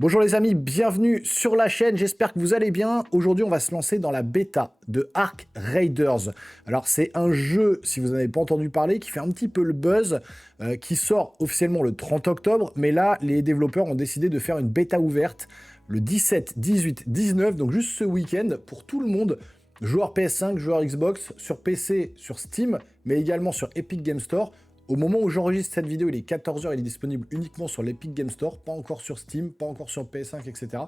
Bonjour les amis, bienvenue sur la chaîne, j'espère que vous allez bien. Aujourd'hui on va se lancer dans la bêta de Ark Raiders. Alors c'est un jeu, si vous n'en avez pas entendu parler, qui fait un petit peu le buzz, qui sort officiellement le 30 octobre, mais là les développeurs ont décidé de faire une bêta ouverte le 17, 18, 19, donc juste ce week-end pour tout le monde, joueurs PS5, joueurs Xbox, sur PC, sur Steam, mais également sur Epic Game Store. Au moment où j'enregistre cette vidéo, il est 14 h, il est disponible uniquement sur l'Epic Game Store, pas encore sur Steam, pas encore sur PS5, etc.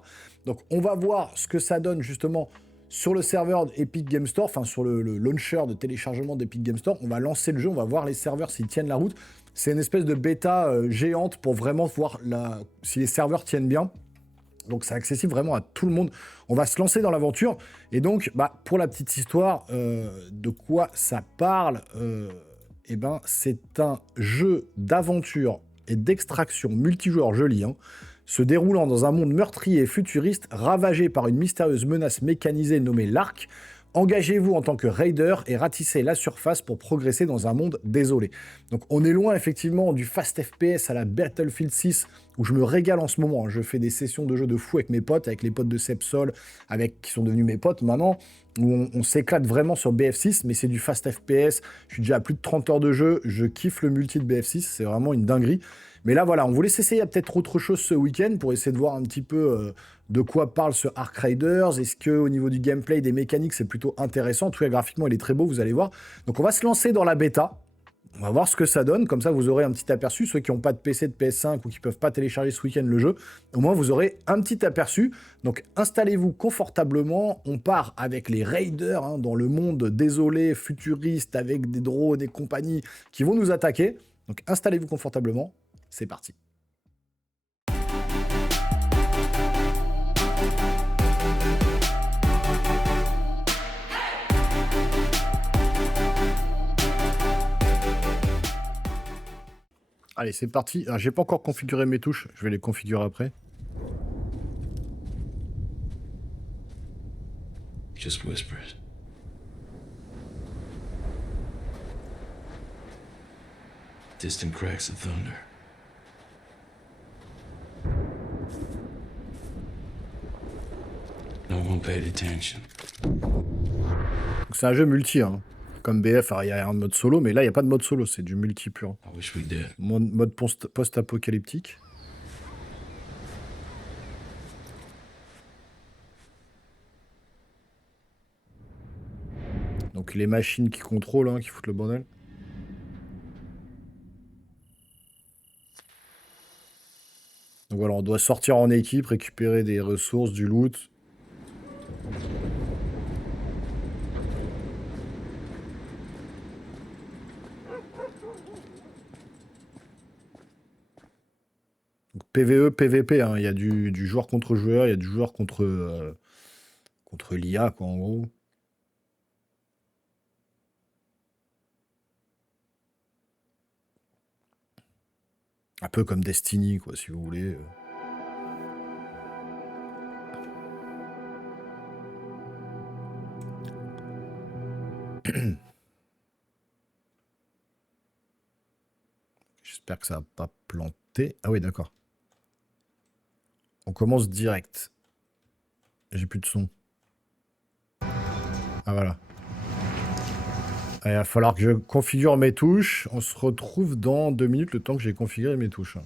Donc on va voir ce que ça donne justement sur le serveur d'Epic Game Store, enfin sur le launcher de téléchargement d'Epic Game Store. On va lancer le jeu, on va voir les serveurs s'ils tiennent la route. C'est une espèce de bêta géante pour vraiment voir si les serveurs tiennent bien. Donc c'est accessible vraiment à tout le monde. On va se lancer dans l'aventure. Et donc, pour la petite histoire, de quoi ça parle eh ben, c'est un jeu d'aventure et d'extraction multijoueur joli, se déroulant dans un monde meurtrier et futuriste ravagé par une mystérieuse menace mécanisée nommée l'Ark. Engagez-vous en tant que raider et ratissez la surface pour progresser dans un monde désolé. Donc on est loin effectivement du fast FPS à la Battlefield 6 où je me régale en ce moment. Je fais des sessions de jeux de fou avec mes potes, avec les potes de Sepsol, qui sont devenus mes potes maintenant, où on s'éclate vraiment sur BF6, mais c'est du fast FPS. Je suis déjà à plus de 30 heures de jeu, je kiffe le multi de BF6, c'est vraiment une dinguerie. Mais là, voilà, on voulait s'essayer à peut-être autre chose ce week-end pour essayer de voir un petit peu de quoi parle ce Ark Raiders. Est-ce qu'au niveau du gameplay, des mécaniques, c'est plutôt intéressant. En tout cas, graphiquement, il est très beau, vous allez voir. Donc, on va se lancer dans la bêta. On va voir ce que ça donne. Comme ça, vous aurez un petit aperçu. Ceux qui n'ont pas de PC, de PS5 ou qui ne peuvent pas télécharger ce week-end le jeu, au moins, vous aurez un petit aperçu. Donc, installez-vous confortablement. On part avec les Raiders dans le monde désolé, futuriste, avec des drones et compagnie qui vont nous attaquer. Donc, installez-vous confortablement. C'est parti. Allez, c'est parti. J'ai pas encore configuré mes touches. Je vais les configurer après. Just whispers. Distant cracks of thunder. No one paid attention. C'est un jeu multi, comme BF. Alors, il y a un mode solo, mais là, il n'y a pas de mode solo. C'est du multi pur. I wish we did. Mode post-apocalyptique. Donc, les machines qui contrôlent, qui foutent le bordel. Donc voilà, on doit sortir en équipe, récupérer des ressources, du loot. Donc, PvE, PvP, il y a du joueur contre joueur, il y a du joueur contre l'IA, quoi, en gros. Un peu comme Destiny, quoi, si vous voulez. J'espère que ça va pas planter. Ah oui, d'accord. On commence direct. J'ai plus de son. Ah voilà. Il va falloir que je configure mes touches. On se retrouve dans 2 minutes, le temps que j'ai configuré mes touches.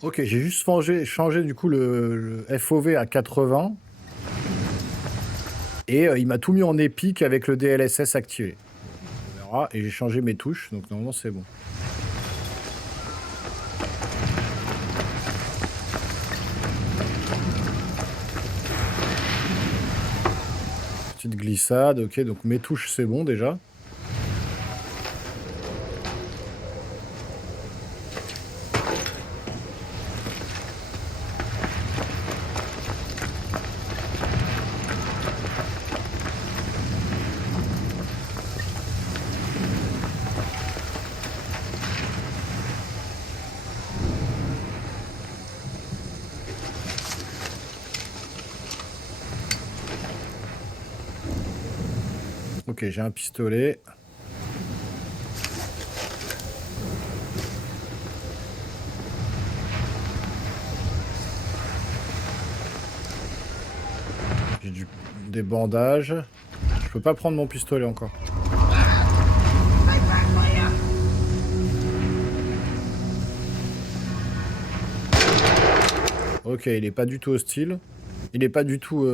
Ok, j'ai juste changé du coup le FOV à 80. Et il m'a tout mis en épique avec le DLSS activé. On verra. Et j'ai changé mes touches, donc normalement c'est bon. Petite glissade, ok, donc mes touches c'est bon déjà. Ok, j'ai un pistolet. Des bandages. Je peux pas prendre mon pistolet encore. Ok, il est pas du tout hostile. Il est pas du tout...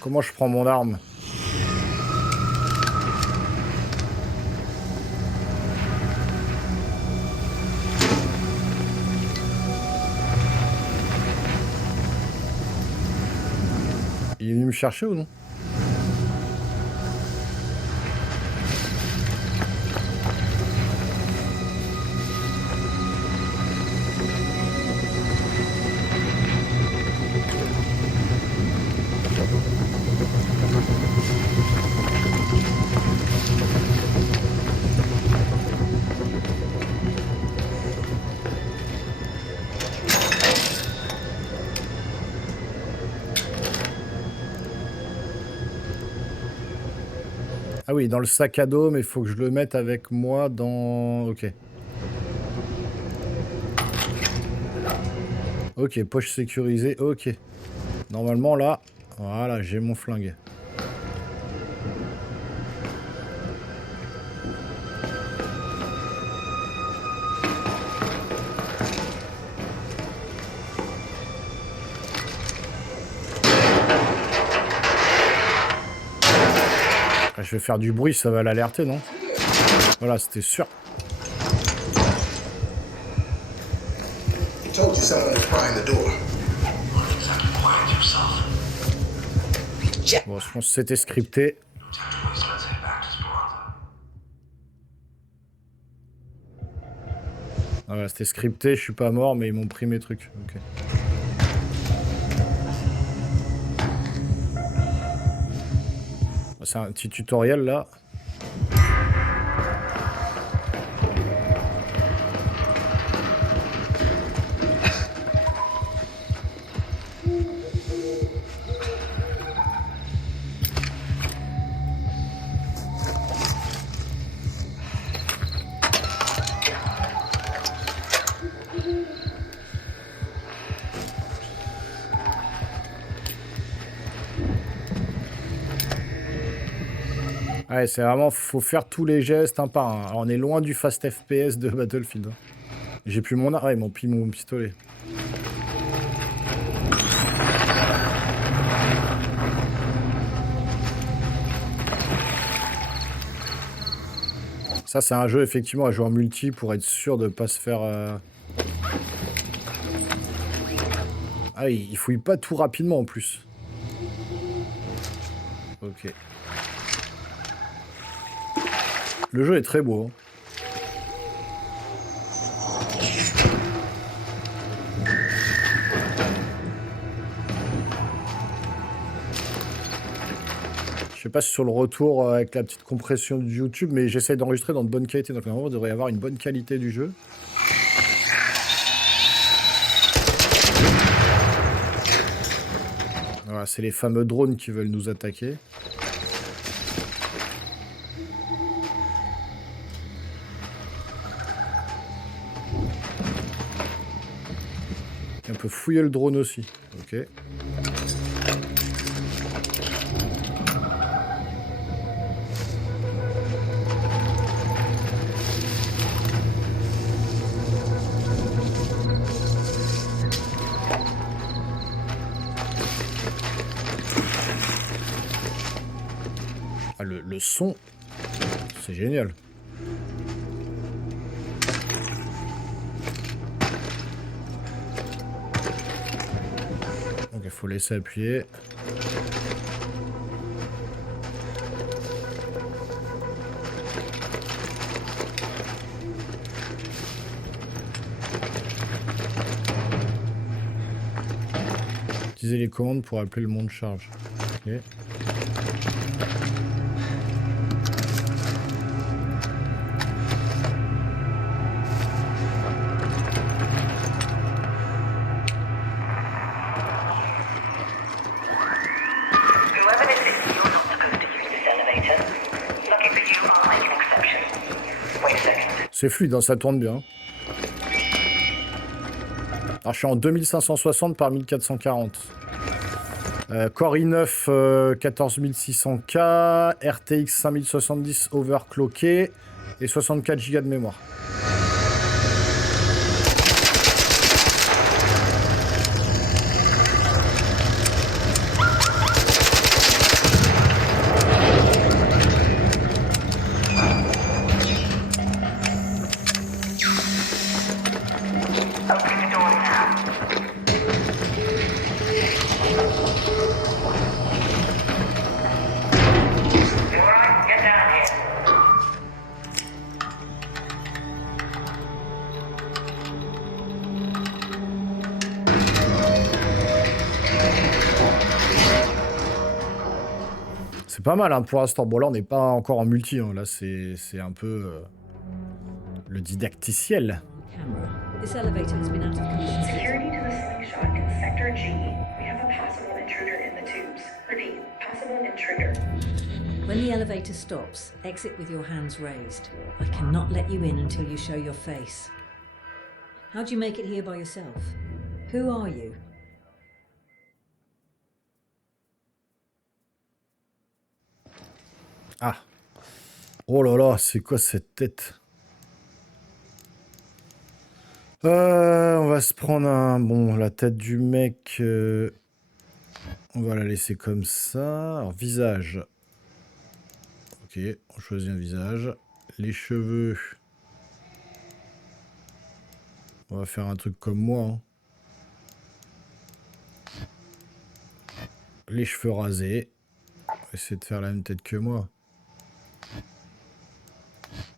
Comment je prends mon arme? Il est venu me chercher ou non? Ah oui, dans le sac à dos, mais il faut que je le mette avec moi dans... Ok. Ok, poche sécurisée, ok. Normalement, là, voilà, j'ai mon flingue. Ah, je vais faire du bruit, ça va l'alerter, non? Voilà, c'était sûr. Told you someone was prying the door. Bon, je pense que c'était scripté. Ah, voilà, c'était scripté, je suis pas mort, mais ils m'ont pris mes trucs. Ok. C'est un petit tutoriel là. Ouais, c'est vraiment, faut faire tous les gestes un par un. Alors, on est loin du fast FPS de Battlefield. Hein. J'ai plus mon arme, ouais, mon pistolet. Ça, c'est un jeu effectivement à jouer en multi pour être sûr de pas se faire. Ah, il fouille pas tout rapidement en plus. Ok. Le jeu est très beau. Hein. Je sais pas si sur le retour avec la petite compression du YouTube, mais j'essaie d'enregistrer dans de bonne qualité. Donc normalement, il devrait y avoir une bonne qualité du jeu. Voilà, c'est les fameux drones qui veulent nous attaquer. Et on peut fouiller le drone aussi. Ok. Ah, le son, c'est génial. Donc il faut laisser appuyer. Utiliser les commandes pour appeler le monte charge. Ok. C'est fluide, hein, ça tourne bien. Alors je suis en 2560 par 1440. Core i9 14600K, RTX 5070 overclocké et 64 Go de mémoire. C'est pas mal hein, pour l'instant. Bon là on n'est pas encore en multi, hein. Là c'est un peu le didacticiel. Camera. This elevator has been out of commission. Security to the slingshot in Sector G. We have a possible intruder in the tubes. Repeat, possible intruder. When the elevator stops, exit with your hands raised. I cannot let you in until you show your face. How'd you make it here by yourself? Who are you? Ah. Oh là là, c'est quoi cette tête? On va se prendre un... Bon, la tête du mec... On va la laisser comme ça. Alors, visage. Ok, on choisit un visage. Les cheveux... On va faire un truc comme moi. Hein. Les cheveux rasés. On va essayer de faire la même tête que moi.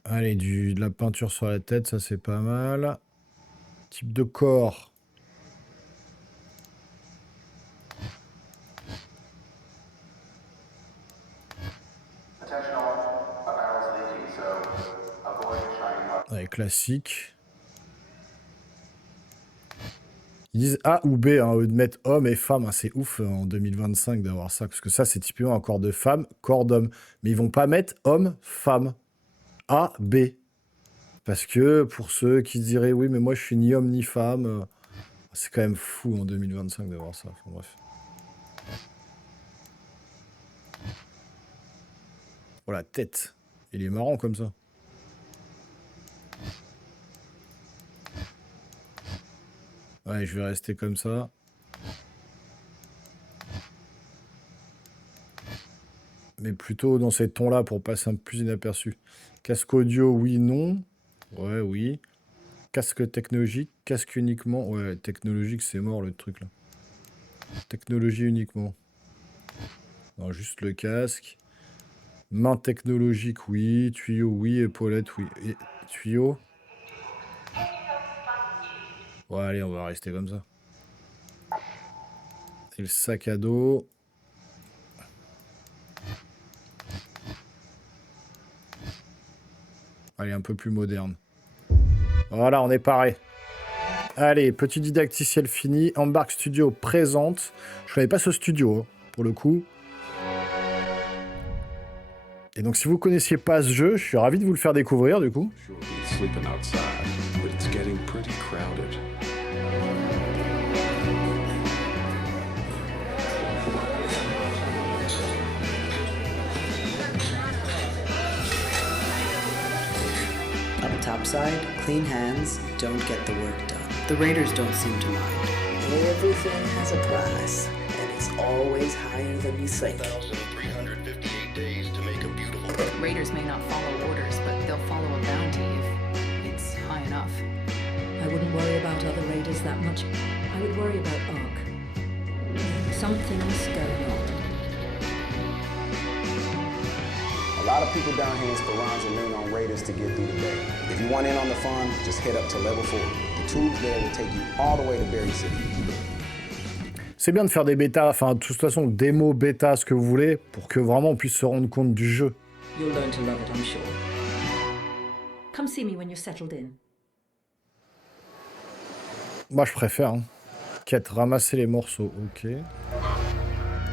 Allez, de la peinture sur la tête, ça c'est pas mal. Type de corps. Allez, classique. Ils disent A ou B, hein, au lieu de mettre homme et femme. Hein, c'est ouf en 2025 d'avoir ça. Parce que ça, c'est typiquement un corps de femme, corps d'homme. Mais ils vont pas mettre homme, femme. A, B. Parce que pour ceux qui se diraient oui, mais moi je suis ni homme ni femme, c'est quand même fou en 2025 d'avoir ça. Enfin, bref. Oh la tête. Il est marrant comme ça. Ouais, je vais rester comme ça. Mais plutôt dans ces tons-là pour passer un peu plus inaperçu. Casque audio, oui, non. Ouais, oui. Casque technologique, casque uniquement. Ouais, technologique, c'est mort le truc là. Technologie uniquement. Non, juste le casque. Main technologique, oui. Tuyau, oui. Épaulette, oui. Et tuyau. Ouais, allez, on va rester comme ça. Et le sac à dos. Allez, un peu plus moderne. Voilà, on est paré. Allez, petit didacticiel fini. Embark Studio présente. Je connais pas ce studio, hein, pour le coup. Et donc, si vous connaissiez pas ce jeu, je suis ravi de vous le faire découvrir, du coup. Topside, clean hands don't get the work done. The Raiders don't seem to mind. Everything has a price, and it's always higher than you think. 1,358 days to make a beautiful... Raiders may not follow orders, but they'll follow a bounty if it's high enough. I wouldn't worry about other raiders that much. I would worry about Ark. Something's going on. A lot of people down here in Speranza lean on Raiders to get through the day. If you want in on the fun, just head up to level 4. The tubes there will take you all the way to Berry City. C'est bien de faire des bêtas, enfin de toute façon démo, bêta, ce que vous voulez, pour que vraiment on puisse se rendre compte du jeu. You'll learn to love it, I'm sure. Come see me when you're settled in. Moi je préfère. Hein. Quête, ramasser les morceaux, ok.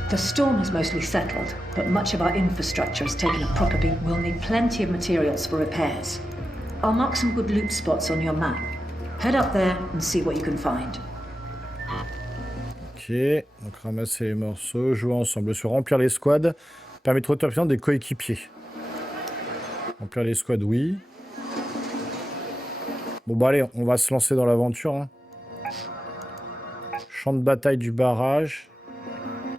The storm has mostly settled, but much of our infrastructure has taken a proper beat. We'll need plenty of materials for repairs. I'll mark some good loot spots on your map. Head up there and see what you can find. Ok, donc ramasser les morceaux, jouer ensemble. Se remplir les squads permet de rotation des coéquipiers. Remplir les squads, oui. Bon bah allez, on va se lancer dans l'aventure. Hein. Champ de bataille du barrage.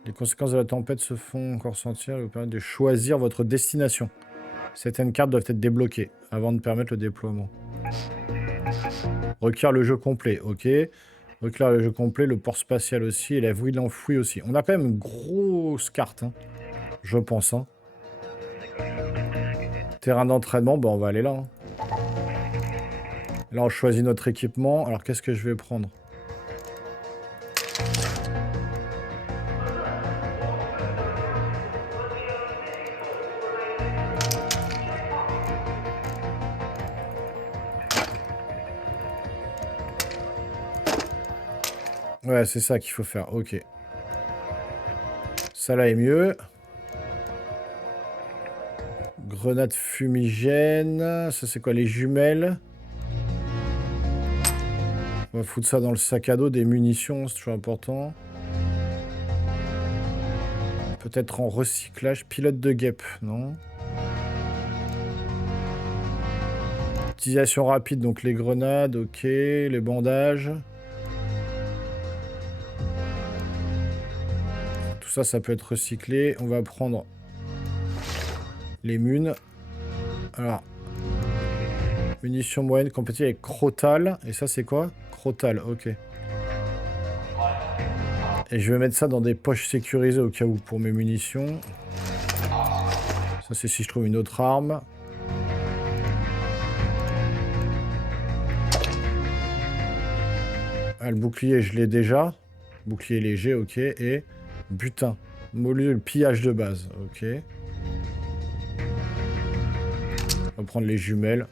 Les conséquences de la tempête se font encore sentir et vous permettent de choisir votre destination. Certaines cartes doivent être débloquées avant de permettre le déploiement. Requiert le jeu complet, ok. Requiert le jeu complet, le port spatial aussi et la ville enfouie aussi. On a quand même une grosse carte, hein, je pense. Hein. Terrain d'entraînement, bah on va aller là. Hein. Là, on choisit notre équipement. Alors, qu'est-ce que je vais prendre ? Ouais, c'est ça qu'il faut faire. Ok. Ça là est mieux. Grenade fumigène. Ça, c'est quoi, les jumelles ? On va foutre ça dans le sac à dos, des munitions, c'est toujours important. Peut-être en recyclage. Pilote de guêpe, non. Utilisation rapide, donc les grenades, ok. Les bandages. Tout ça, ça peut être recyclé. On va prendre les munes. Alors, munitions moyennes compétitive avec Crotal. Et ça, c'est quoi ? Crotal, ok. Et je vais mettre ça dans des poches sécurisées au cas où pour mes munitions. Ça, c'est si je trouve une autre arme. Ah, le bouclier, je l'ai déjà. Bouclier léger, ok. Et butin. Module pillage de base, ok. On va prendre les jumelles.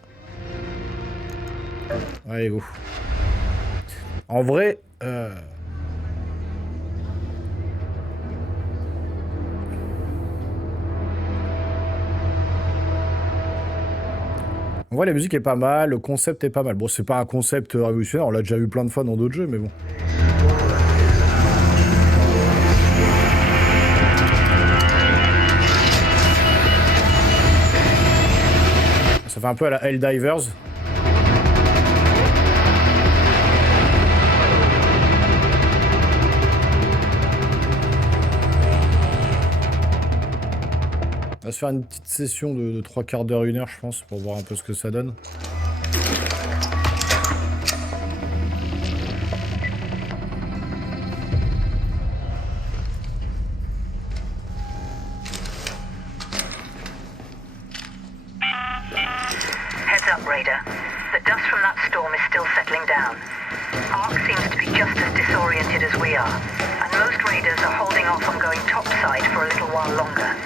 Allez, go. En vrai, en vrai, la musique est pas mal, le concept est pas mal. Bon, c'est pas un concept révolutionnaire, on l'a déjà vu plein de fois dans d'autres jeux, mais bon. Ça fait un peu à la Helldivers. On va se faire une petite session de 3 quarts d'heure, 1 heure, je pense, pour voir un peu ce que ça donne. Heads up, Raider. The dust from that storm is still settling down. Ark seems to be just as disoriented as we are, and most Raiders are holding off on going topside for a little while longer.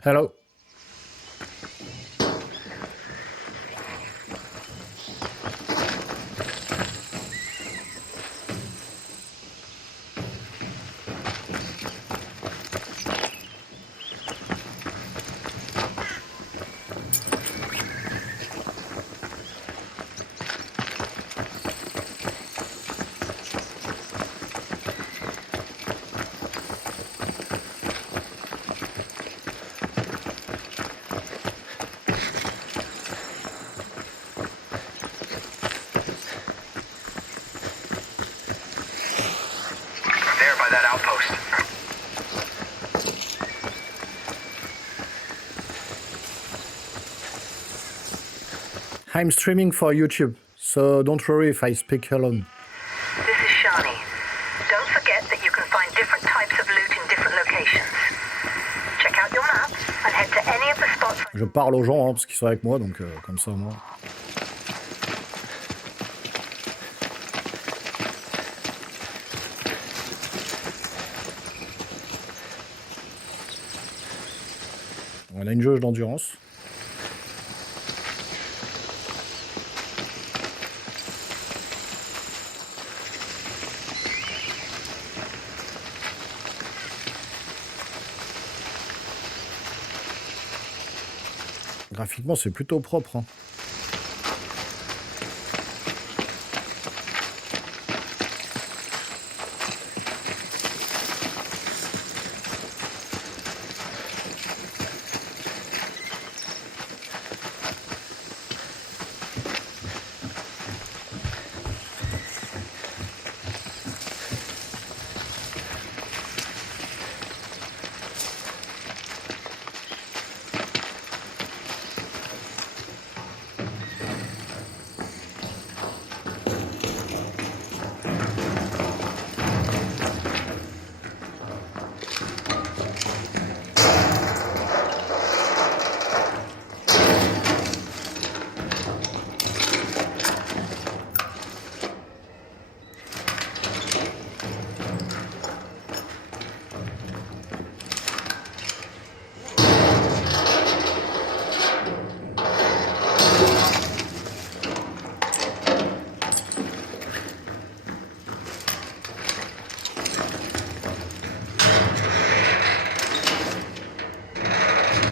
Hello. I'm streaming for YouTube, so don't worry if I speak alone. This is Shani. Don't forget that you can find different types of loot in different locations. Check out your map and head to any of the spots. Je parle aux gens, hein, parce qu'ils sont avec moi, donc comme ça, moi. On a une jauge d'endurance. Graphiquement, c'est plutôt propre. Hein.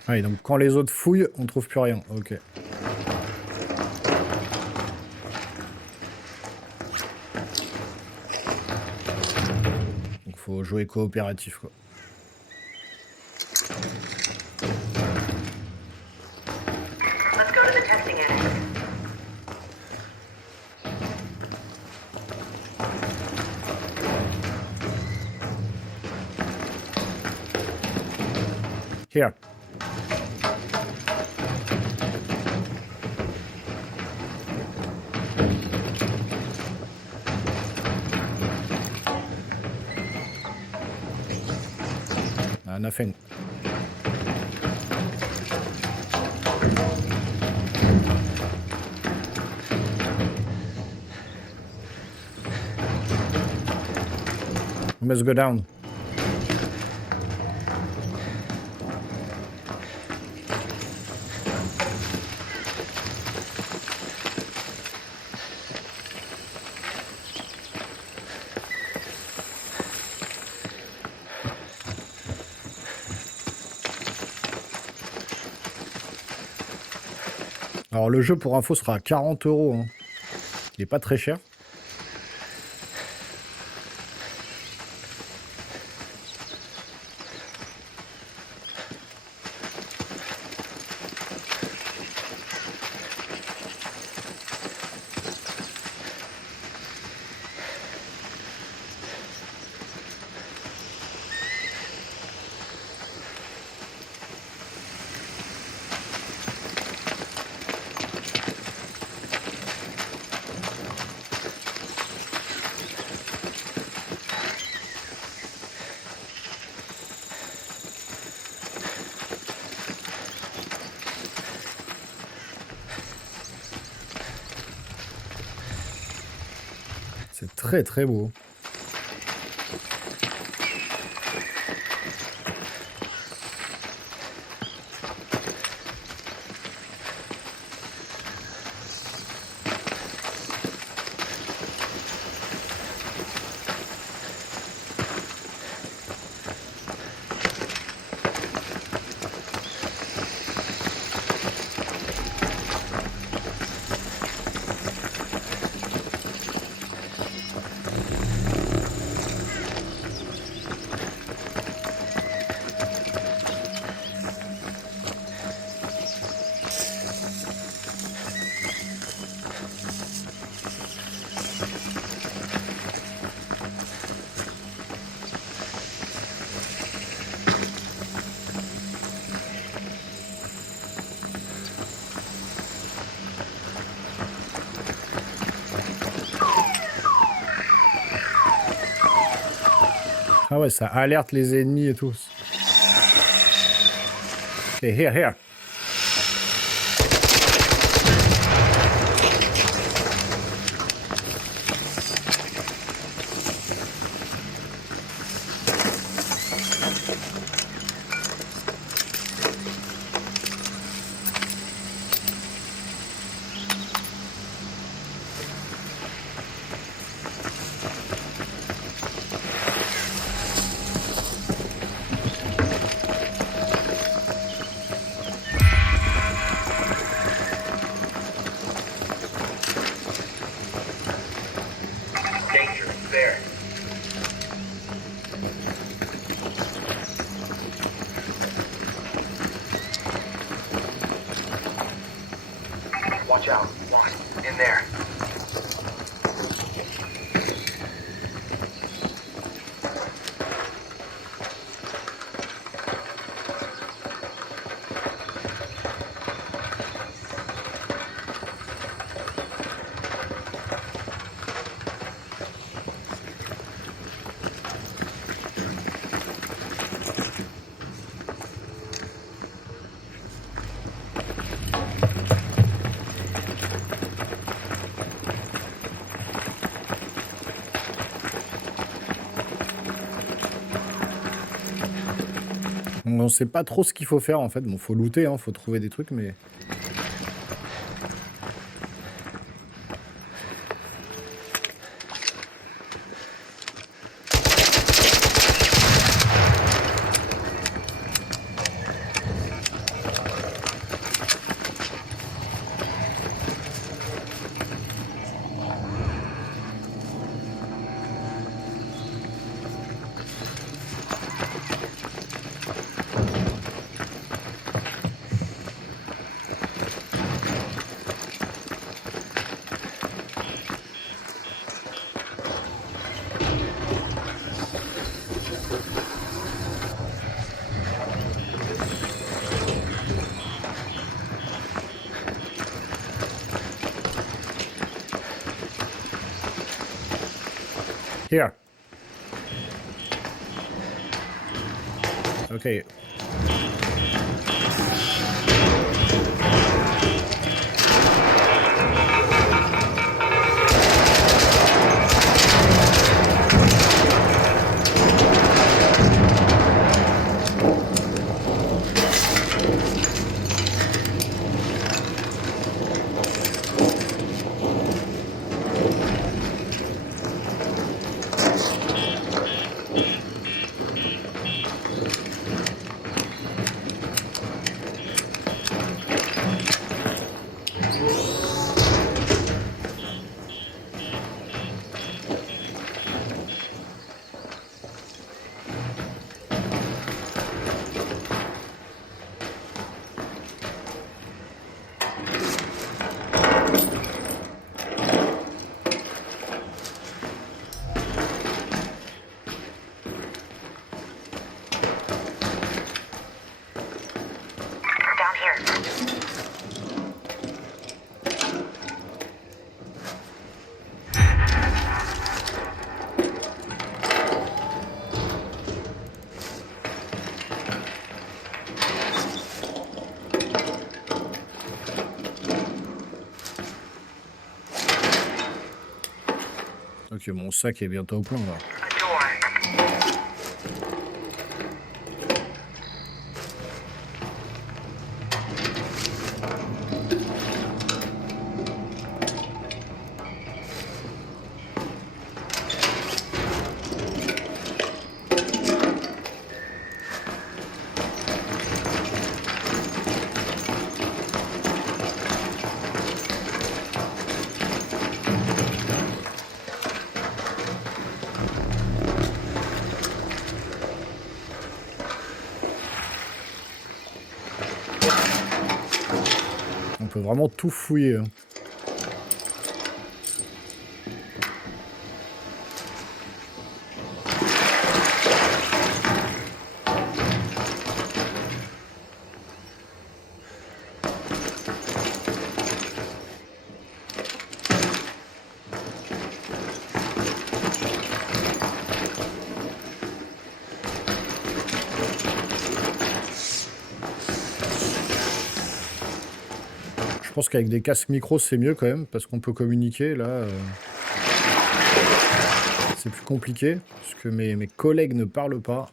Oui, donc quand les autres fouillent, on trouve plus rien. Ok. Donc faut jouer coopératif, quoi. Let's go to the testing area. Here. Nothing. We must go down. Alors le jeu pour info sera à 40 €. Hein. Il est pas très cher. C'est très très beau. Ah ouais, ça alerte les ennemis et tout. Ok, here. There. Watch out. One. In there. On sait pas trop ce qu'il faut faire en fait. Bon, faut looter, hein, faut trouver des trucs, mais... Here. Okay. Ok, mon sac est bientôt au plein là. On peut vraiment tout fouiller. Hein. Je pense qu'avec des casques micro c'est mieux quand même parce qu'on peut communiquer là. C'est plus compliqué parce que mes collègues ne parlent pas.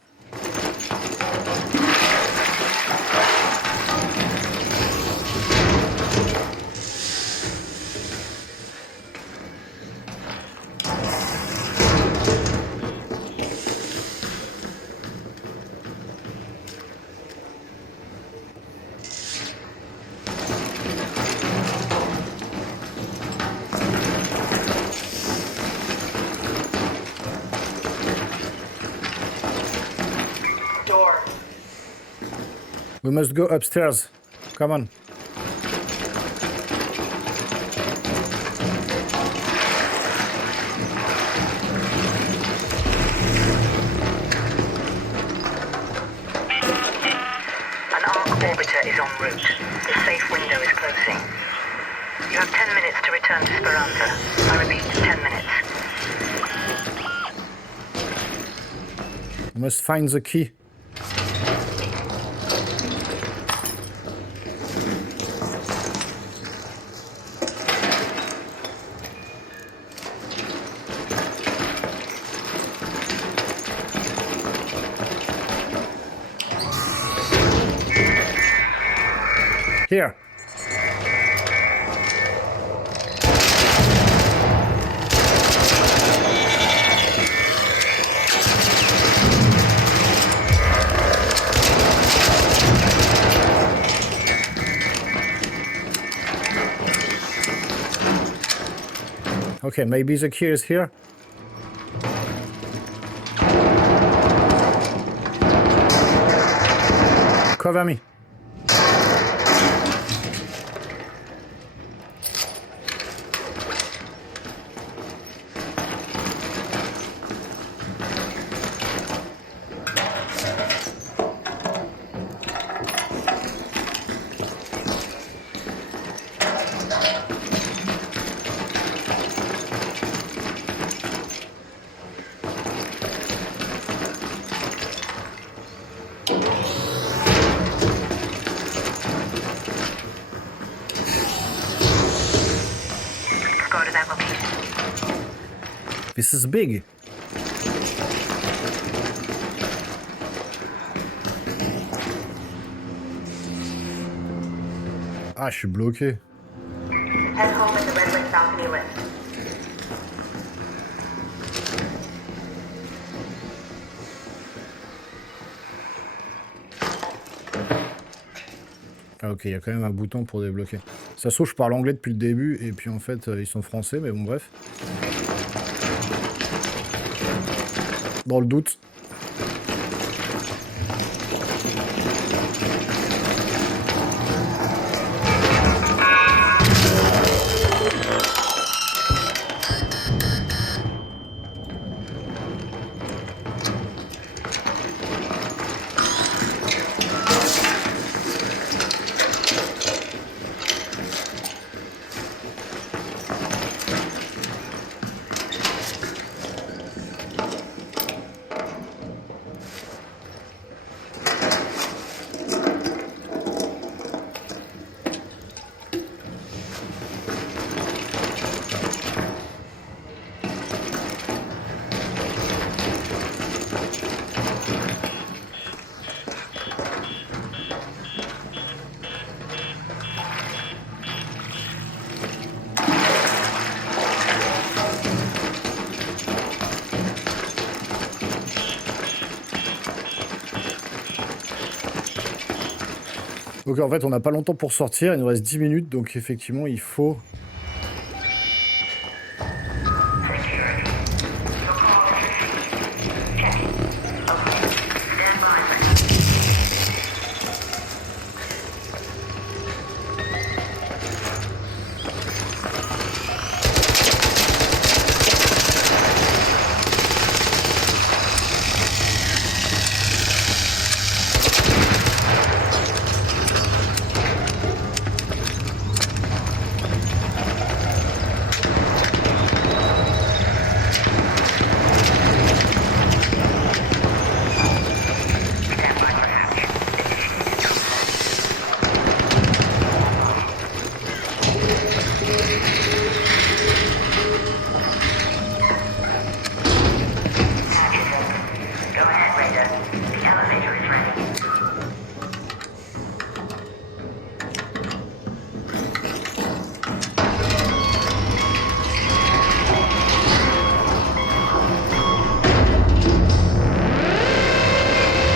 We must go upstairs. Come on. An Ark orbiter is en route. The safe window is closing. You have 10 minutes to return to Speranza. I repeat, 10 minutes. We must find the key. Here. Okay, maybe the key is here. Cover me. Go to that location. This is big. Ah, je suis bloqué. Head home at the Red Lake balcony lift. Ah, ok, il y a quand même un bouton pour débloquer. Ça se trouve, je parle anglais depuis le début, et puis en fait, ils sont français, mais bon, bref. Dans le doute. Donc en fait, on n'a pas longtemps pour sortir, il nous reste 10 minutes, donc effectivement, il faut...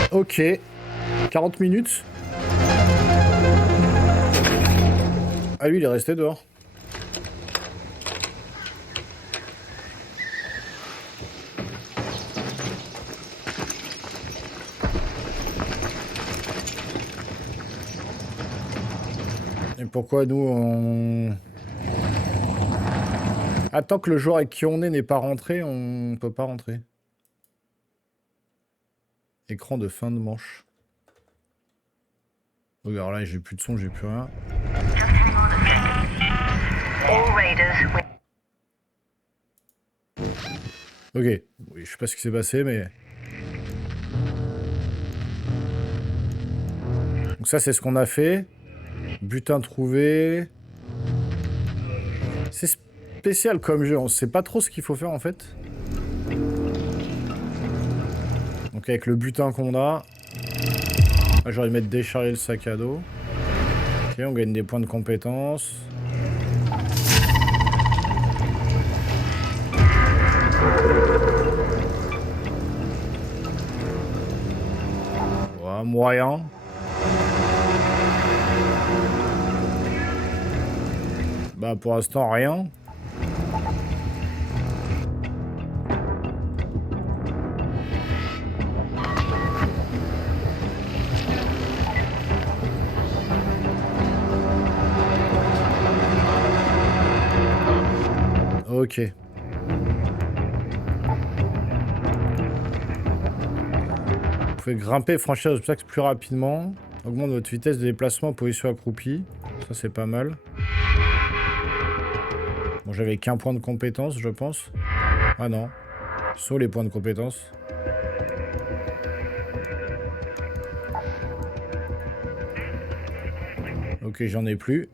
Ok, 40 minutes. Ah lui, il est resté dehors. Et pourquoi nous, on... Ah, tant que le joueur avec qui on est n'est pas rentré, on peut pas rentrer. Écran de fin de manche. Regarde là, j'ai plus de son, j'ai plus rien. Ok, oui, je sais pas ce qui s'est passé, mais... Donc ça, c'est ce qu'on a fait. Butin trouvé. C'est spécial comme jeu, on sait pas trop ce qu'il faut faire en fait. Donc avec le butin qu'on a... Ah, j'aurais dû mettre décharger le sac à dos. Ok, on gagne des points de compétence. Ouais, moyen. Bah pour l'instant rien. Ok. Vous pouvez grimper et franchir les obstacles plus rapidement. Augmente votre vitesse de déplacement en position accroupie. Ça c'est pas mal. Bon, j'avais qu'un point de compétence, je pense. Ah non. Sauf les points de compétence. Ok, j'en ai plus.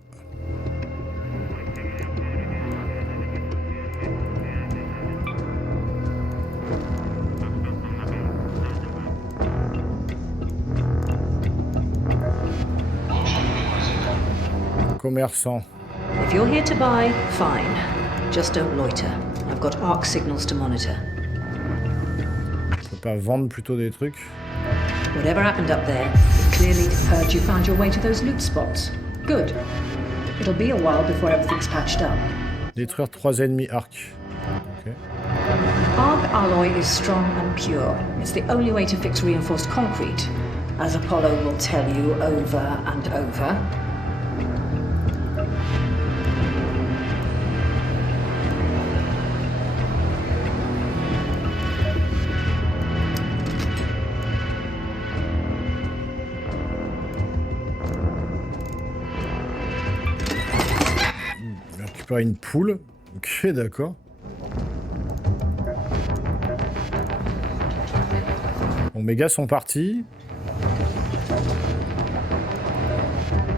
Commerçant. If you're here to buy, fine. Just don't loiter. I've got arc signals to monitor. Je peux pas vendre plutôt des trucs. Whatever happened up there, it clearly heard you found your way to those loot spots. Good. It'll be a while before everything's patched up. Détruire 3 ennemis arc. Ok. Arc alloy is strong and pure. It's the only way to fix reinforced concrete, as Apollo will tell you over and over. Une poule. Ok, d'accord. Bon, mes gars sont partis.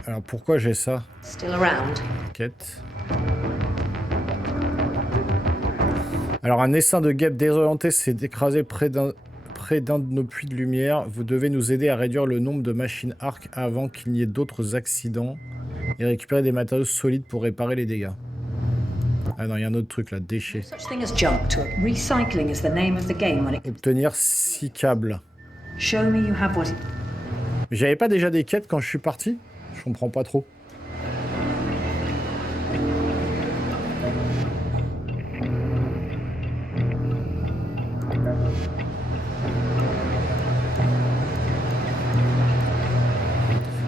Alors pourquoi j'ai ça? Still around. Quête. Alors un essaim de guêpes désorienté s'est écrasé près d'un de nos puits de lumière. Vous devez nous aider à réduire le nombre de machines arc avant qu'il n'y ait d'autres accidents et récupérer des matériaux solides pour réparer les dégâts. Ah non, il y a un autre truc là, déchets. Recycling is the name of the game when it... Obtenir 6 câbles. Show me you have what... J'avais pas déjà des quêtes quand je suis parti? Je comprends pas trop.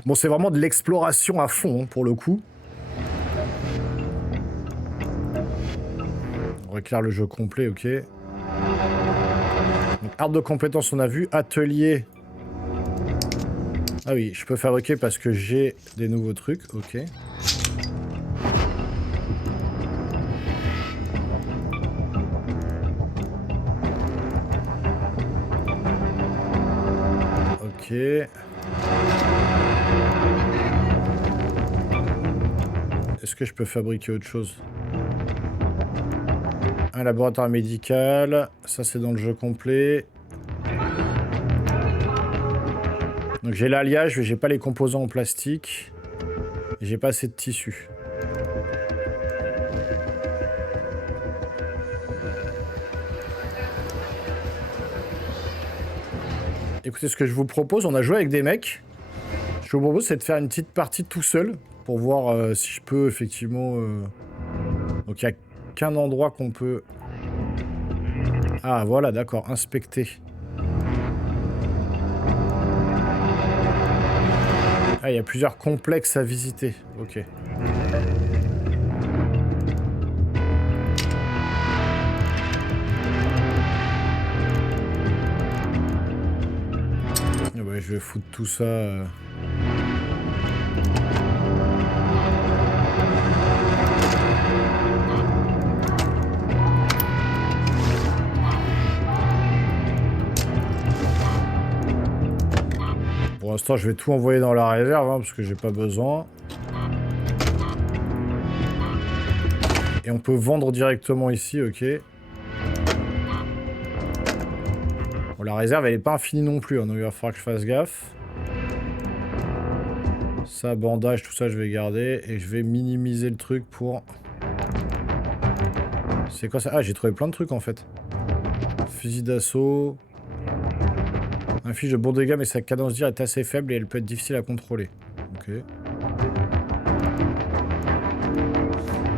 Bon, c'est vraiment de l'exploration à fond, hein, pour le coup. On éclaire le jeu complet, ok. Donc, arbre de compétences, on a vu. Atelier. Ah oui, je peux fabriquer parce que j'ai des nouveaux trucs, ok. Ok. Est-ce que je peux fabriquer autre chose? Un laboratoire médical. Ça, c'est dans le jeu complet. Donc j'ai l'alliage, mais j'ai pas les composants en plastique. J'ai pas assez de tissu. Écoutez, ce que je vous propose, on a joué avec des mecs. Je vous propose, c'est de faire une petite partie tout seul pour voir si je peux effectivement... Donc il n'y a qu'un endroit qu'on peut... Ah voilà, d'accord, inspecter. Ah, il y a plusieurs complexes à visiter. Ok. Ah ouais, je vais foutre tout ça... Pour l'instant, je vais tout envoyer dans la réserve, hein, parce que j'ai pas besoin. Et on peut vendre directement ici, ok. Bon, la réserve, elle est pas infinie non plus, hein, donc il va falloir que je fasse gaffe. Ça, bandage, tout ça, je vais garder. Et je vais minimiser le truc pour... C'est quoi ça? Ah, j'ai trouvé plein de trucs, en fait. Fusil d'assaut... Inflige de bons dégâts, mais sa cadence d'ir est assez faible et elle peut être difficile à contrôler. Ok.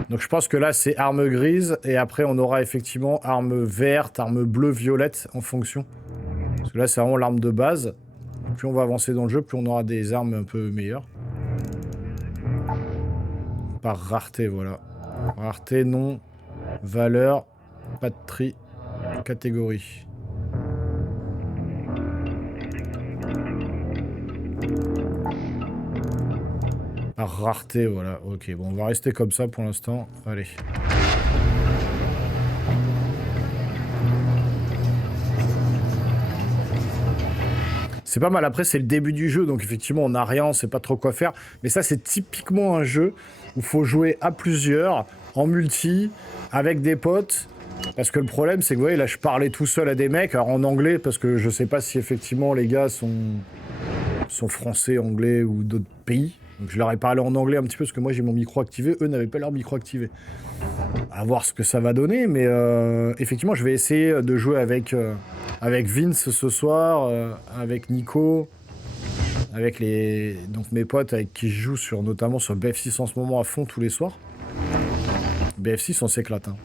Donc je pense que là, c'est arme grise. Et après, on aura effectivement arme verte, arme bleue, violette, en fonction. Parce que là, c'est vraiment l'arme de base. Plus on va avancer dans le jeu, plus on aura des armes un peu meilleures. Par rareté, voilà. Rareté, nom, valeur, pas de tri, catégorie. Par rareté, voilà. Ok, bon, on va rester comme ça pour l'instant. Allez. C'est pas mal. Après, c'est le début du jeu, donc effectivement, on n'a rien, on sait pas trop quoi faire. Mais ça, c'est typiquement un jeu où il faut jouer à plusieurs, en multi, avec des potes. Parce que le problème, c'est que, vous voyez, là, je parlais tout seul à des mecs, alors en anglais, parce que je sais pas si effectivement les gars sont français, anglais ou d'autres pays. Donc je leur ai parlé en anglais un petit peu parce que moi j'ai mon micro activé, eux n'avaient pas leur micro activé. À voir ce que ça va donner, mais effectivement je vais essayer de jouer avec Vince ce soir, avec Nico, avec donc mes potes avec qui je joue notamment sur BF6 en ce moment à fond tous les soirs. BF6 on s'éclate. Hein.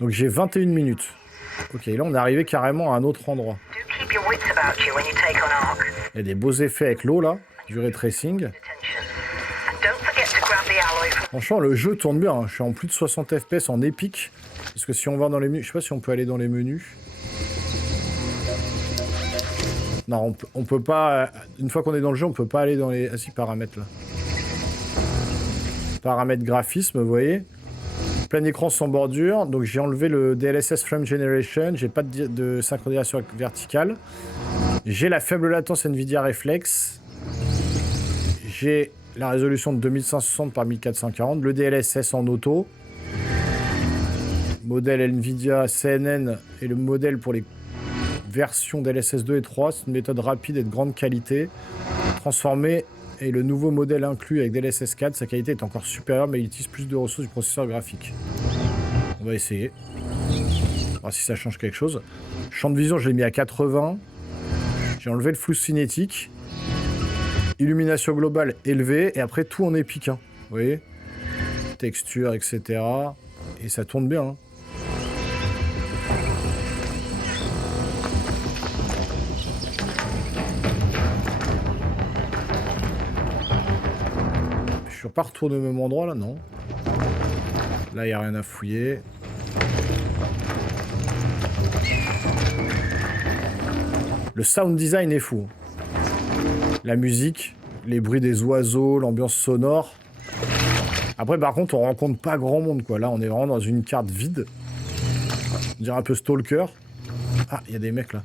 Donc j'ai 21 minutes. Ok, là on est arrivé carrément à un autre endroit. Il y a des beaux effets avec l'eau là. Du ray tracing. Franchement, le jeu tourne bien. Hein. Je suis en plus de 60 FPS en épique. Parce que si on va dans les menus... Je sais pas si on peut aller dans les menus. Non, on peut pas... Une fois qu'on est dans le jeu, on peut pas aller dans les... Ah si, paramètres là. Paramètres graphisme, vous voyez. Plein écran sans bordure. Donc j'ai enlevé le DLSS Frame Generation. J'ai pas de synchronisation verticale. J'ai la faible latence NVIDIA Reflex. J'ai la résolution de 2560 par 1440, le DLSS en auto, modèle NVIDIA CNN et le modèle pour les versions DLSS 2 et 3, c'est une méthode rapide et de grande qualité, transformé et le nouveau modèle inclus avec DLSS 4, sa qualité est encore supérieure mais il utilise plus de ressources du processeur graphique. On va essayer, voir si ça change quelque chose. Champ de vision je l'ai mis à 80, j'ai enlevé le flou cinétique. Illumination globale élevée, et après tout en épique, hein. Vous voyez, texture, etc. Et ça tourne bien. Hein. Je suis pas retourné au même endroit là, non. Là, il n'y a rien à fouiller. Le sound design est fou. La musique, les bruits des oiseaux, l'ambiance sonore. Après, par contre, on rencontre pas grand monde, quoi. Là, on est vraiment dans une carte vide. On dirait un peu Stalker. Ah, il y a des mecs, là.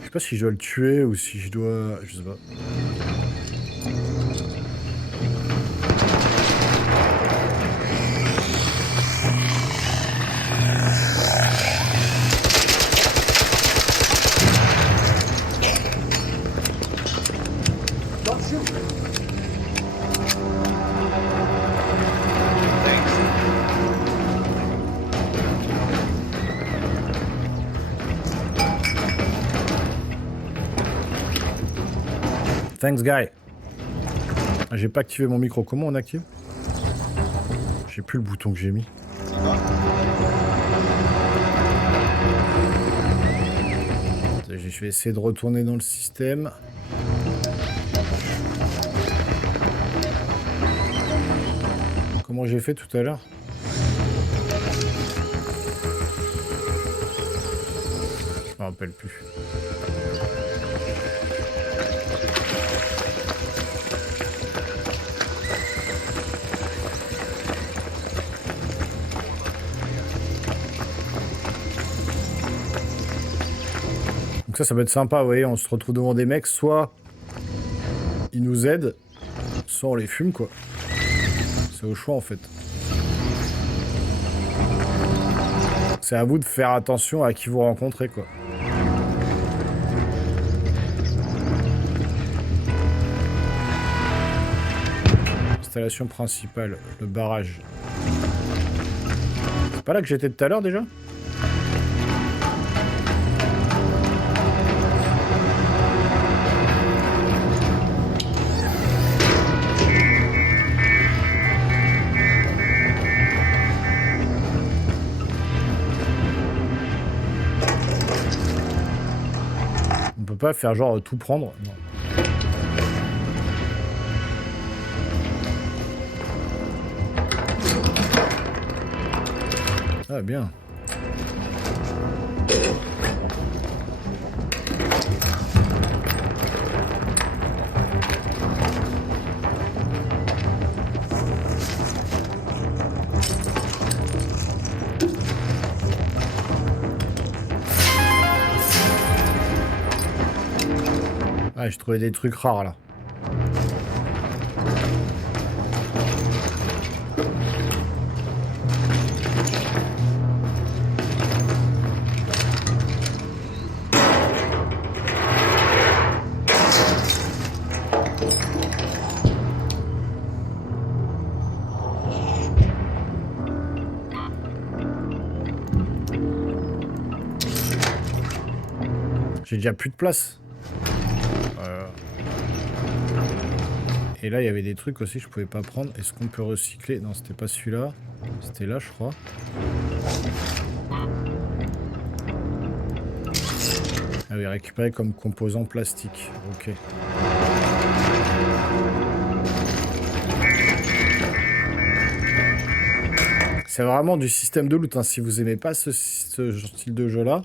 Je sais pas si je dois le tuer ou si je dois... Je sais pas. Thanks, guy. J'ai pas activé mon micro. Comment on active? sais plus le bouton que j'ai mis. Je vais essayer de retourner dans le système. Comment j'ai fait tout à l'heure? Je me rappelle plus. Donc ça peut être sympa, vous voyez, on se retrouve devant des mecs, soit ils nous aident, soit on les fume, quoi. C'est au choix, en fait. C'est à vous de faire attention à qui vous rencontrez, quoi. Installation principale, le barrage. C'est pas là que j'étais tout à l'heure, déjà ? Pas faire genre tout prendre. Non. Ah bien. Ah, j'ai trouvé des trucs rares là. J'ai déjà plus de place. Et là, il y avait des trucs aussi que je pouvais pas prendre. Est-ce qu'on peut recycler? Non, c'était pas celui-là. C'était là, je crois. Ah oui, récupéré comme composant plastique. Ok. C'est vraiment du système de loot, hein. Si vous aimez pas ce style de jeu-là...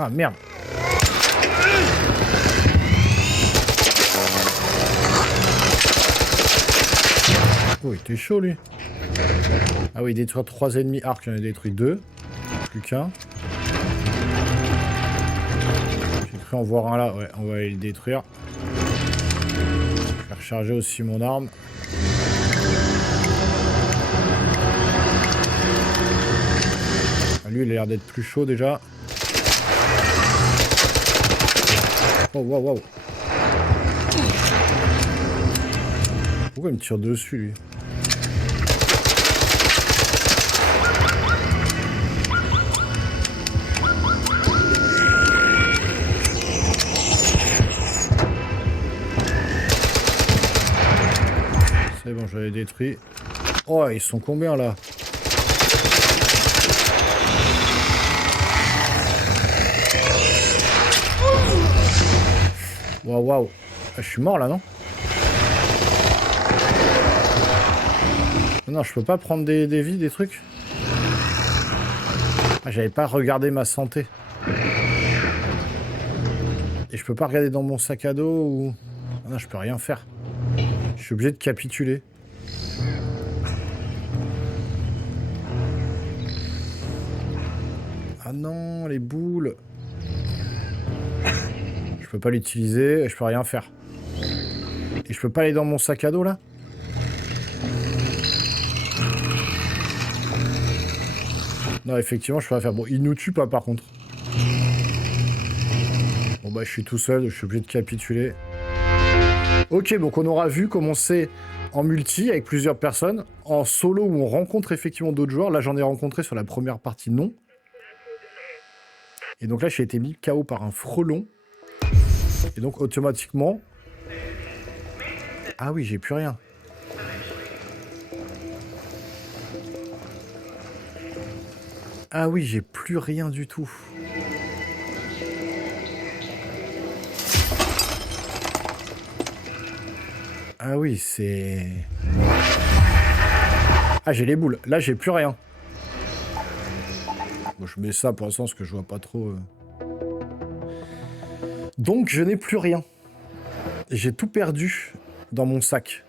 Ah merde. Oh, il était chaud lui. Ah oui, détruire 3 ennemis arc, j'en ai détruit 2. Plus qu'un. J'ai cru en voir un là, ouais, on va aller le détruire. Je vais recharger aussi mon arme. Ah, lui, il a l'air d'être plus chaud déjà. Oh, wow, wow. Pourquoi il me tire dessus, lui? C'est bon, je l'ai détruit. Oh, ils sont combien, là? Waouh, waouh. Je suis mort là, non? Non, je peux pas prendre des vies, des trucs. Ah, j'avais pas regardé ma santé. Et je peux pas regarder dans mon sac à dos ou... Ah non, je peux rien faire. Je suis obligé de capituler. Ah non, les boules. Je peux pas l'utiliser et je peux rien faire. Et je peux pas aller dans mon sac à dos là? Non, effectivement, je peux pas faire. Bon, il nous tue pas par contre. Bon bah je suis tout seul, je suis obligé de capituler. Ok, donc on aura vu comment c'est en multi avec plusieurs personnes. En solo où on rencontre effectivement d'autres joueurs. Là j'en ai rencontré sur la première partie, non. Et donc là j'ai été mis KO par un frelon. Et donc automatiquement... Ah oui, j'ai plus rien. Ah oui, j'ai plus rien du tout. Ah oui, c'est... Ah, j'ai les boules. Là, j'ai plus rien. Bon, je mets ça pour l'instant parce que je vois pas trop... Donc, je n'ai plus rien. J'ai tout perdu dans mon sac.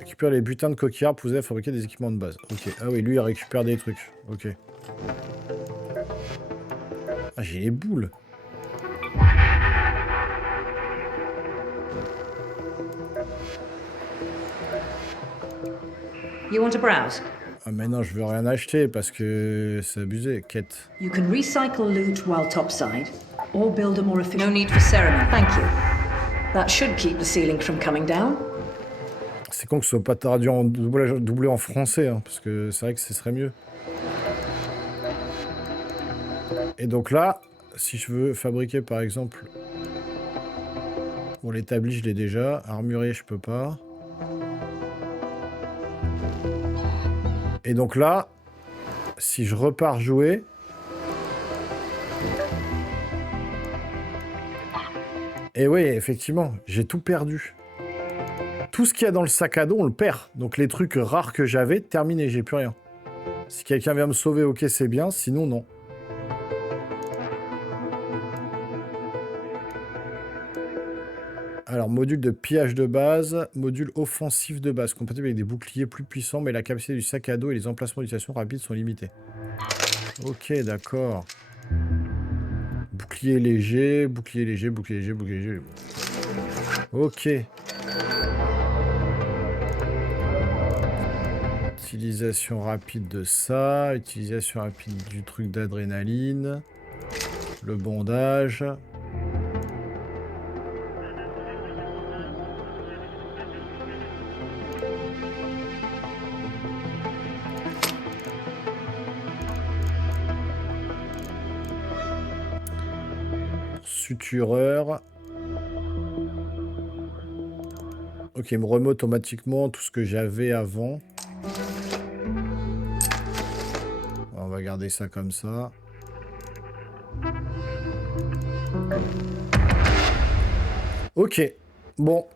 Récupère les butins de coquillards pour vous aider à fabriquer des équipements de base. Ok. Ah oui, lui, il récupère des trucs. Ok. Ah, j'ai les boules. You want to browse? Ah mais non, je veux rien acheter parce que c'est abusé. Quête. You can recycle loot while topside, or build a more efficient... No need for ceremony. Thank you. That should keep the ceiling from coming down. C'est con que ce soit pas traduit en doublé en français, hein, parce que c'est vrai que ce serait mieux. Et donc là, si je veux fabriquer par exemple... Bon, l'établi, je l'ai déjà. Armurier, je peux pas. Et donc là, si je repars jouer... Et oui, effectivement, j'ai tout perdu. Tout ce qu'il y a dans le sac à dos, on le perd. Donc les trucs rares que j'avais, terminé, j'ai plus rien. Si quelqu'un vient me sauver, ok, c'est bien, sinon non. Alors, module de pillage de base, module offensif de base, compatible avec des boucliers plus puissants, mais la capacité du sac à dos et les emplacements d'utilisation rapides sont limités. Ok, d'accord. Bouclier léger, bouclier léger, bouclier léger, bouclier léger. Ok. Utilisation rapide de ça, utilisation rapide du truc d'adrénaline, le bandage. Sutureur. Ok, il me remet automatiquement tout ce que j'avais avant. On va garder ça comme ça. Ok. Bon.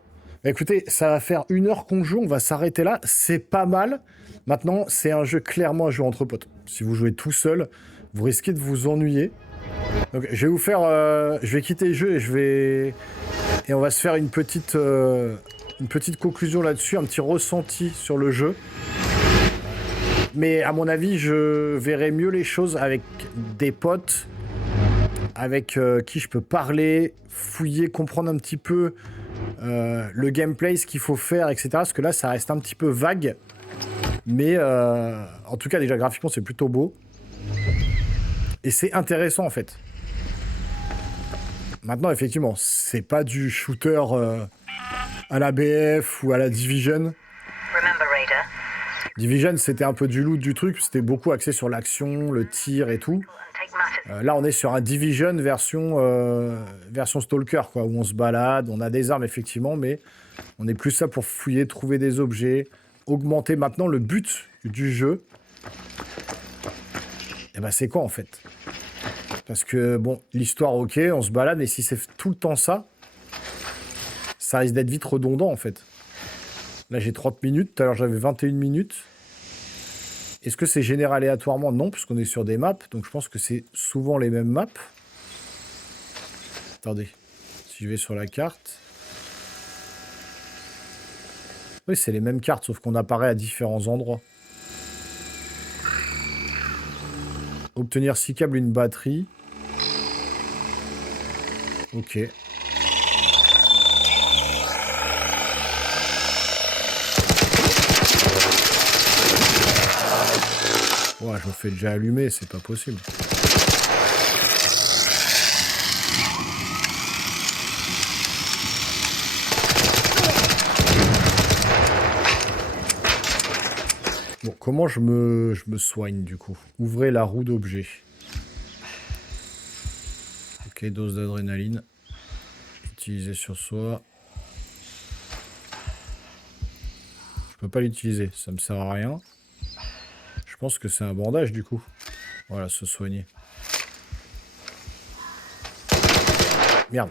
Écoutez, ça va faire 1 heure qu'on joue. On va s'arrêter là. C'est pas mal. Maintenant, c'est un jeu clairement à jouer entre potes. Si vous jouez tout seul, vous risquez de vous ennuyer. Donc, je vais vous faire... je vais quitter le jeu et on va se faire une petite conclusion là-dessus, un petit ressenti sur le jeu. Mais à mon avis, je verrai mieux les choses avec des potes, avec qui je peux parler, fouiller, comprendre un petit peu le gameplay, ce qu'il faut faire, etc. Parce que là, ça reste un petit peu vague. Mais en tout cas, déjà, graphiquement, c'est plutôt beau. Et c'est intéressant, en fait. Maintenant, effectivement, c'est pas du shooter à la BF ou à la Division. Division, c'était un peu du loot du truc. C'était beaucoup axé sur l'action, le tir et tout. Là, on est sur un Division version Stalker, quoi, où on se balade, on a des armes, effectivement, mais on est plus ça pour fouiller, trouver des objets, augmenter. Maintenant, le but du jeu, eh ben, c'est quoi, en fait? Parce que, bon, l'histoire, ok, on se balade, mais si c'est tout le temps ça, ça risque d'être vite redondant, en fait. Là, j'ai 30 minutes. Tout à l'heure, j'avais 21 minutes. Est-ce que c'est généré aléatoirement? Non, puisqu'on est sur des maps. Donc, je pense que c'est souvent les mêmes maps. Attendez. Si si je vais sur la carte... Oui, c'est les mêmes cartes, sauf qu'on apparaît à différents endroits. Obtenir 6 câbles, une batterie. Ok. Ouais, je me fais déjà allumer, c'est pas possible. Bon, comment je me soigne du coup? Ouvrez la roue d'objet. Ok, dose d'adrénaline. Utiliser sur soi. Je peux pas l'utiliser, ça me sert à rien. Je pense que c'est un bandage du coup. Voilà, se soigner. Merde.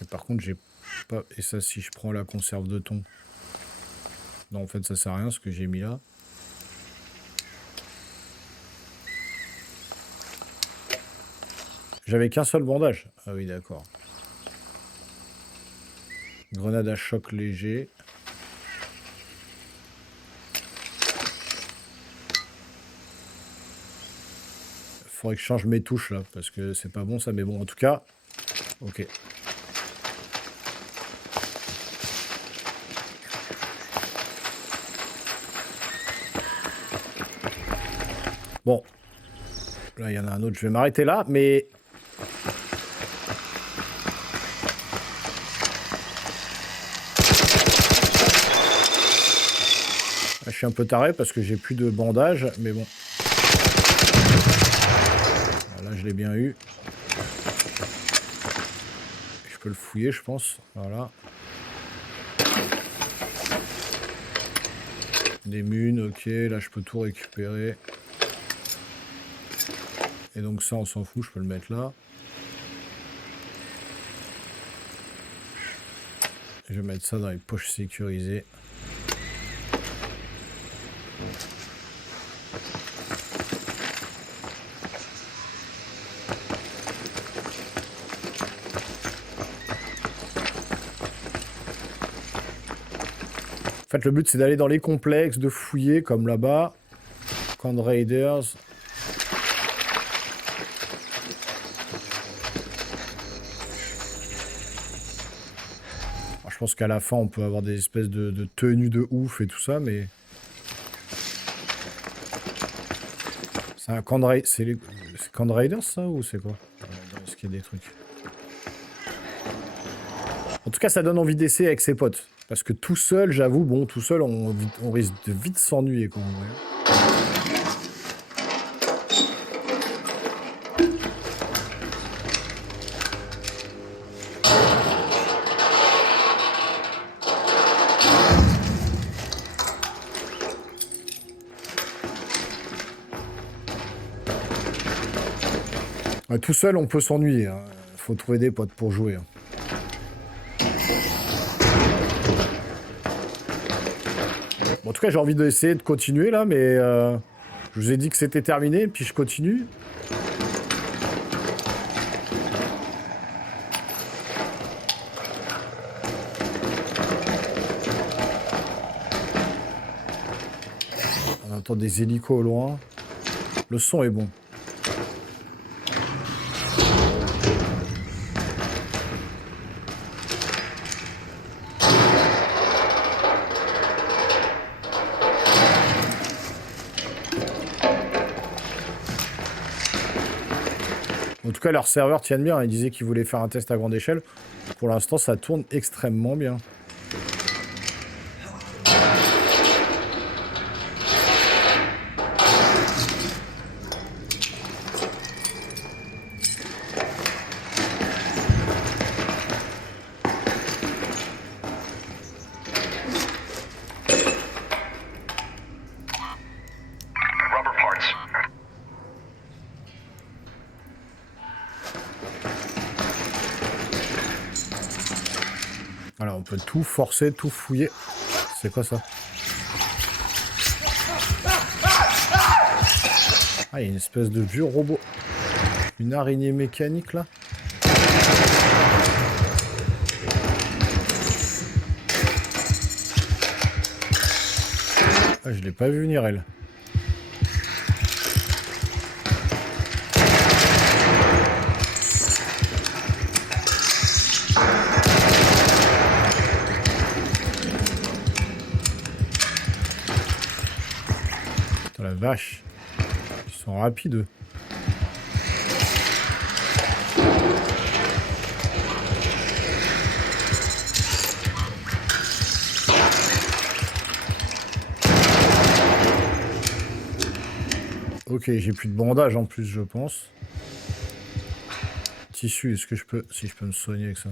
Et par contre, j'ai pas... Et ça, si je prends la conserve de thon. Non, en fait, ça sert à rien ce que j'ai mis là. J'avais qu'un seul bandage. Ah oui, d'accord. Grenade à choc léger. Faudrait que je change mes touches là, parce que c'est pas bon ça, mais bon, en tout cas, ok. Bon, là il y en a un autre, je vais m'arrêter là, mais... Je suis un peu taré parce que j'ai plus de bandage, mais bon. Là, je l'ai bien eu. Je peux le fouiller, je pense. Voilà. Des munes, ok. Là, je peux tout récupérer. Et donc ça, on s'en fout, je peux le mettre là. Je vais mettre ça dans les poches sécurisées. En fait, le but, c'est d'aller dans les complexes, de fouiller, comme là-bas. Camp de Raiders. Alors, je pense qu'à la fin, on peut avoir des espèces de tenues de ouf et tout ça, mais... C'est un camp de Raiders... C'est camp de Raiders, ça, ou c'est quoi? Est-ce qu'il y a des trucs? En tout cas, ça donne envie d'essayer avec ses potes. Parce que tout seul, j'avoue, bon, tout seul, on risque de vite s'ennuyer quand même. Ouais, tout seul, on peut s'ennuyer. Hein. Faut trouver des potes pour jouer. Hein. Bon, en tout cas, j'ai envie d'essayer de continuer là, mais je vous ai dit que c'était terminé, puis je continue. On entend des hélicos au loin. Le son est bon. En tout cas, leurs serveurs tiennent bien. Ils disaient qu'ils voulaient faire un test à grande échelle. Pour l'instant, ça tourne extrêmement bien. Rubber parts. Voilà, on peut tout forcer, tout fouiller. C'est quoi ça? Ah, il y a une espèce de vieux robot. Une araignée mécanique, là. Ah, je l'ai pas vu venir, elle. Putain, la vache. Ils sont rapides, eux. Ok, j'ai plus de bandage en plus, je pense. Tissu, est-ce que je peux... Si je peux me soigner avec ça.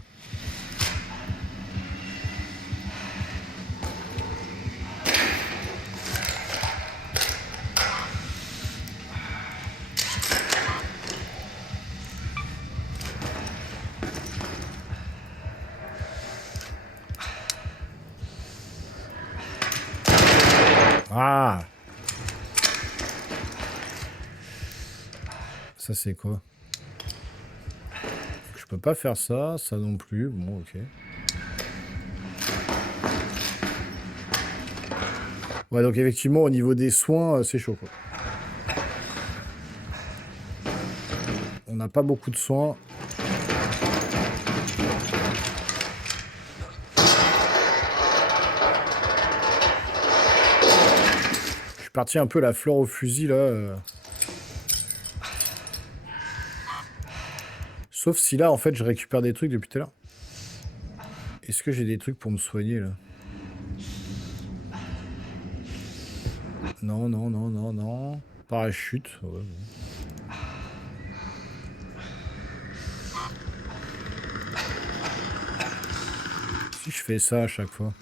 Ah! Ça c'est quoi? Je peux pas faire ça, ça non plus. Bon, ok. Ouais, donc effectivement, au niveau des soins, c'est chaud, quoi. On n'a pas beaucoup de soins. Je suis parti un peu la fleur au fusil, là. Sauf si là, en fait, je récupère des trucs depuis tout à l'heure. Est-ce que j'ai des trucs pour me soigner, là? Non, non, non, non, non. Parachute. Ouais, bon. Si je fais ça à chaque fois.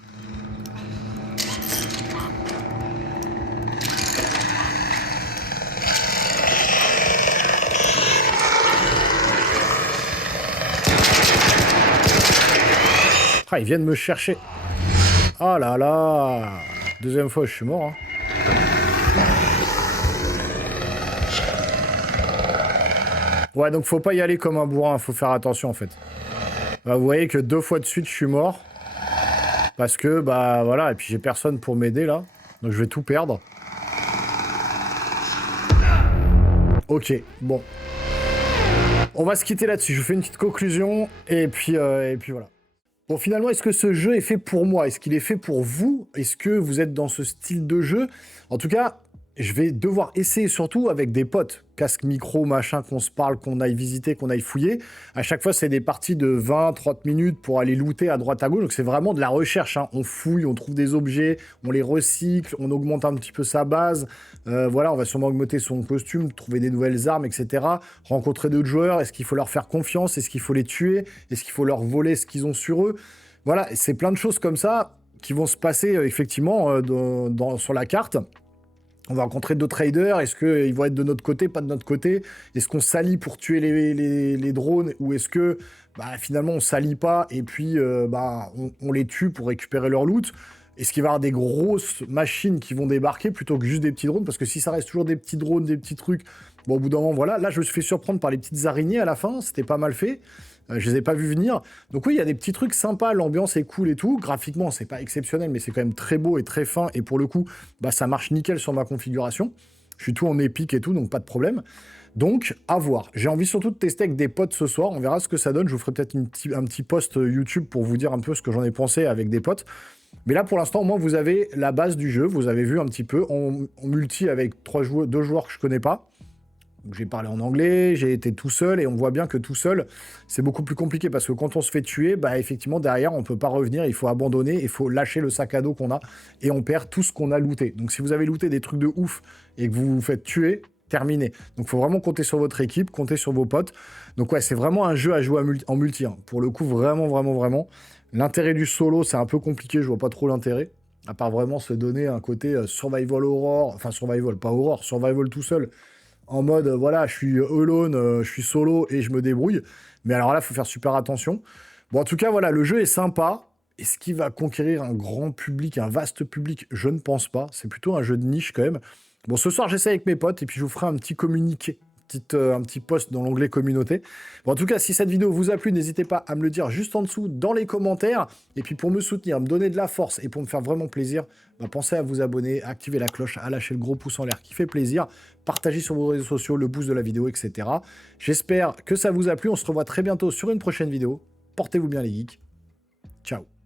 Ah, ils viennent me chercher. Oh là là. Deuxième fois, je suis mort. Hein. Ouais, donc faut pas y aller comme un bourrin. Faut faire attention, en fait. Bah, vous voyez que 2 fois de suite, je suis mort. Parce que, bah, voilà. Et puis, j'ai personne pour m'aider, là. Donc, je vais tout perdre. Ok, bon. On va se quitter là-dessus. Je vous fais une petite conclusion. Et puis voilà. Bon, finalement, est-ce que ce jeu est fait pour moi? Est-ce qu'il est fait pour vous? Est-ce que vous êtes dans ce style de jeu? En tout cas, je vais devoir essayer surtout avec des potes. Casque, micro, machin, qu'on se parle, qu'on aille visiter, qu'on aille fouiller. À chaque fois, c'est des parties de 20-30 minutes pour aller looter à droite à gauche. Donc, c'est vraiment de la recherche. Hein. On fouille, on trouve des objets, on les recycle, on augmente un petit peu sa base. Voilà, on va sûrement augmenter son costume, trouver des nouvelles armes, etc. Rencontrer d'autres joueurs. Est-ce qu'il faut leur faire confiance? Est-ce qu'il faut les tuer? Est-ce qu'il faut leur voler ce qu'ils ont sur eux? Voilà, c'est plein de choses comme ça qui vont se passer effectivement sur la carte. On va rencontrer d'autres raiders. Est-ce qu'ils vont être de notre côté, pas de notre côté? Est-ce qu'on s'allie pour tuer les drones? Ou est-ce que finalement on s'allie pas et puis on les tue pour récupérer leur loot? Est-ce qu'il va y avoir des grosses machines qui vont débarquer plutôt que juste des petits drones? Parce que si ça reste toujours des petits drones, des petits trucs, bon, au bout d'un moment, voilà. Là, je me suis fait surprendre par les petites araignées à la fin. C'était pas mal fait. Je les ai pas vus venir. Donc oui, il y a des petits trucs sympas. L'ambiance est cool et tout. Graphiquement, c'est pas exceptionnel, mais c'est quand même très beau et très fin. Et pour le coup, ça marche nickel sur ma configuration. Je suis tout en épique et tout, donc pas de problème. Donc, à voir. J'ai envie surtout de tester avec des potes ce soir. On verra ce que ça donne. Je vous ferai peut-être un petit post YouTube pour vous dire un peu ce que j'en ai pensé avec des potes. Mais là, pour l'instant, au moins, vous avez la base du jeu. Vous avez vu un petit peu en multi avec 2 joueurs que je connais pas. J'ai parlé en anglais, j'ai été tout seul, et on voit bien que tout seul, c'est beaucoup plus compliqué, parce que quand on se fait tuer, effectivement, derrière, on peut pas revenir, il faut abandonner, il faut lâcher le sac à dos qu'on a, et on perd tout ce qu'on a looté. Donc si vous avez looté des trucs de ouf, et que vous vous faites tuer, terminé. Donc il faut vraiment compter sur votre équipe, compter sur vos potes. Donc ouais, c'est vraiment un jeu à jouer en multi. Hein. Pour le coup, vraiment, vraiment, vraiment. L'intérêt du solo, c'est un peu compliqué, je vois pas trop l'intérêt, à part vraiment se donner un côté survival horror, enfin survival, pas horror, survival tout seul, en mode, voilà, je suis alone, je suis solo et je me débrouille. Mais alors là, il faut faire super attention. Bon, en tout cas, voilà, le jeu est sympa. Est-ce qu'il va conquérir un grand public, un vaste public? Je ne pense pas. C'est plutôt un jeu de niche quand même. Bon, ce soir, j'essaie avec mes potes et puis je vous ferai un petit communiqué, un petit post dans l'onglet communauté. Bon, en tout cas, si cette vidéo vous a plu, n'hésitez pas à me le dire juste en dessous dans les commentaires. Et puis pour me soutenir, me donner de la force et pour me faire vraiment plaisir, bah, pensez à vous abonner, à activer la cloche, à lâcher le gros pouce en l'air qui fait plaisir, partagez sur vos réseaux sociaux, le boost de la vidéo, etc. J'espère que ça vous a plu. On se revoit très bientôt sur une prochaine vidéo. Portez-vous bien les geeks. Ciao.